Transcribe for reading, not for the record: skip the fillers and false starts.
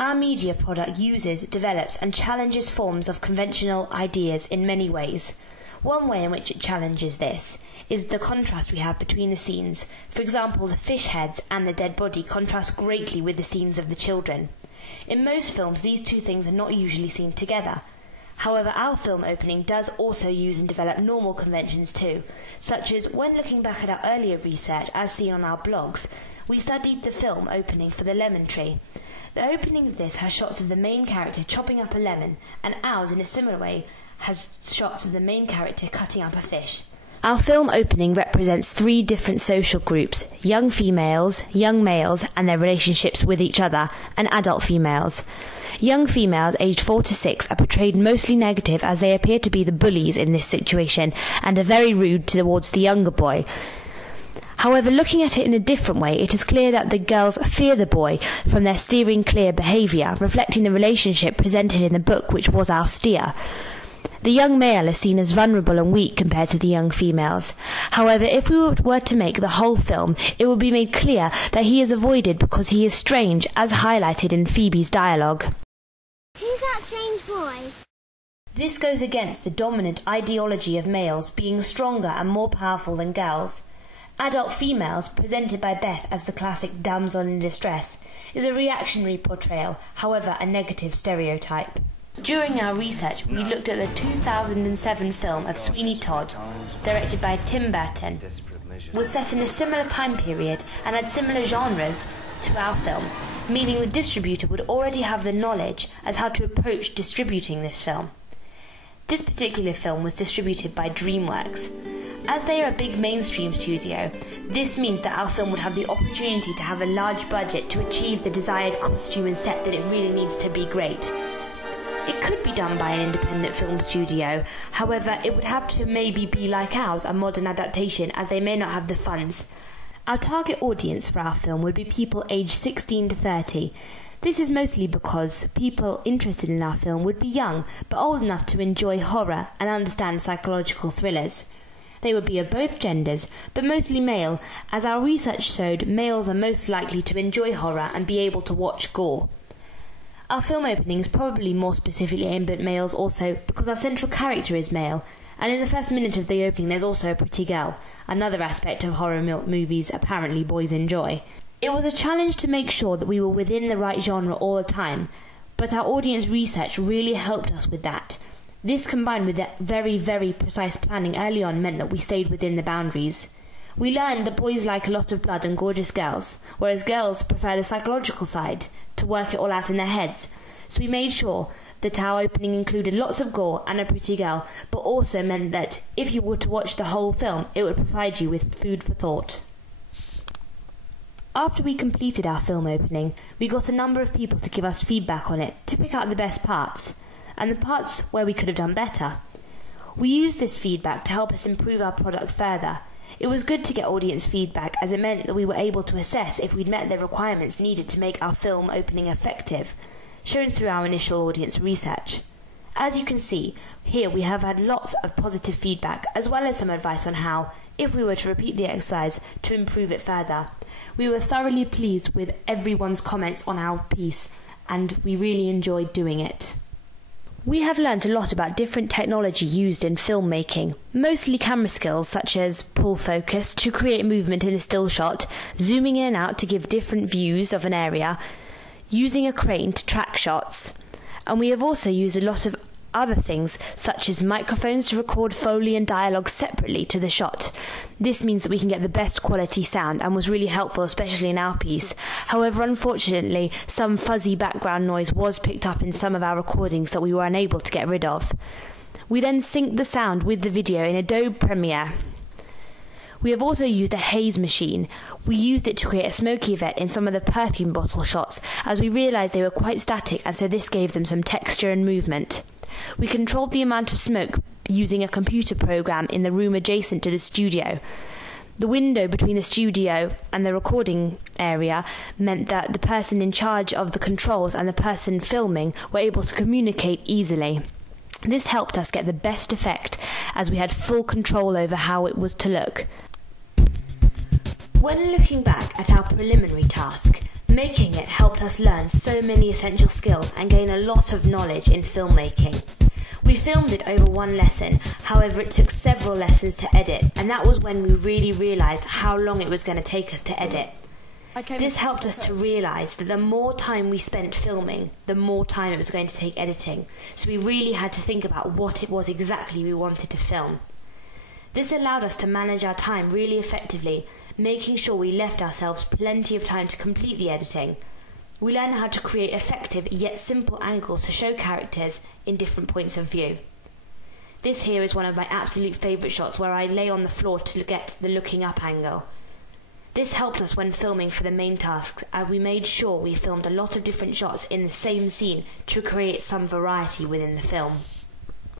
Our media product uses, develops and challenges forms of conventional ideas in many ways. One way in which it challenges this is the contrast we have between the scenes. For example, the fish heads and the dead body contrast greatly with the scenes of the children. In most films, these two things are not usually seen together. However, our film opening does also use and develop normal conventions too, such as when looking back at our earlier research as seen on our blogs, we studied the film opening for the lemon tree. The opening of this has shots of the main character chopping up a lemon, and ours, in a similar way, has shots of the main character cutting up a fish. Our film opening represents 3 different social groups: young females, young males and their relationships with each other, and adult females. Young females aged 4 to 6 are portrayed mostly negative, as they appear to be the bullies in this situation and are very rude towards the younger boy. However, looking at it in a different way, it is clear that the girls fear the boy from their steering clear behaviour, reflecting the relationship presented in the book, which was our steer. The young male is seen as vulnerable and weak compared to the young females. However, if we were to make the whole film, it would be made clear that he is avoided because he is strange, as highlighted in Phoebe's dialogue. Who's that strange boy? This goes against the dominant ideology of males being stronger and more powerful than girls. Adult females, presented by Beth as the classic damsel in distress, is a reactionary portrayal, however a negative stereotype. During our research, we looked at the 2007 film of Sweeney Todd, directed by Tim Burton. It was set in a similar time period and had similar genres to our film, meaning the distributor would already have the knowledge as how to approach distributing this film. This particular film was distributed by DreamWorks. As they are a big mainstream studio, this means that our film would have the opportunity to have a large budget to achieve the desired costume and set that it really needs to be great. It could be done by an independent film studio, however it would have to maybe be like ours, a modern adaptation, as they may not have the funds. Our target audience for our film would be people aged 16 to 30. This is mostly because people interested in our film would be young, but old enough to enjoy horror and understand psychological thrillers. They would be of both genders, but mostly male, as our research showed males are most likely to enjoy horror and be able to watch gore. Our film opening is probably more specifically aimed at males also because our central character is male, and in the first minute of the opening there's also a pretty girl, another aspect of horror movies apparently boys enjoy. It was a challenge to make sure that we were within the right genre all the time, but our audience research really helped us with that. This, combined with that very, very precise planning early on, meant that we stayed within the boundaries. We learned that boys like a lot of blood and gorgeous girls, whereas girls prefer the psychological side, to work it all out in their heads. So we made sure that our opening included lots of gore and a pretty girl, but also meant that if you were to watch the whole film, it would provide you with food for thought. After we completed our film opening, we got a number of people to give us feedback on it, to pick out the best parts, and the parts where we could have done better. We used this feedback to help us improve our product further. It was good to get audience feedback, as it meant that we were able to assess if we'd met the requirements needed to make our film opening effective, shown through our initial audience research. As you can see, here we have had lots of positive feedback, as well as some advice on how, if we were to repeat the exercise, to improve it further. We were thoroughly pleased with everyone's comments on our piece, and we really enjoyed doing it. We have learnt a lot about different technology used in filmmaking, mostly camera skills such as pull focus to create movement in a still shot, zooming in and out to give different views of an area, using a crane to track shots, and we have also used a lot of other things such as microphones to record Foley and dialogue separately to the shot. This means that we can get the best quality sound and was really helpful, especially in our piece. However, unfortunately, some fuzzy background noise was picked up in some of our recordings that we were unable to get rid of. We then synced the sound with the video in Adobe Premiere. We have also used a haze machine. We used it to create a smoky effect in some of the perfume bottle shots, as we realised they were quite static, and so this gave them some texture and movement. We controlled the amount of smoke using a computer program in the room adjacent to the studio. The window between the studio and the recording area meant that the person in charge of the controls and the person filming were able to communicate easily. This helped us get the best effect, as we had full control over how it was to look. When looking back at our preliminary task, Making it helped us learn so many essential skills and gain a lot of knowledge in filmmaking. We filmed it over one lesson, however it took several lessons to edit, and that was when we really realised how long it was going to take us to edit. This helped us to realise that the more time we spent filming, the more time it was going to take editing, so we really had to think about what it was exactly we wanted to film. This allowed us to manage our time really effectively, making sure we left ourselves plenty of time to complete the editing. We learned how to create effective yet simple angles to show characters in different points of view. This here is one of my absolute favourite shots where I lay on the floor to get the looking up angle. This helped us when filming for the main tasks, and we made sure we filmed a lot of different shots in the same scene to create some variety within the film.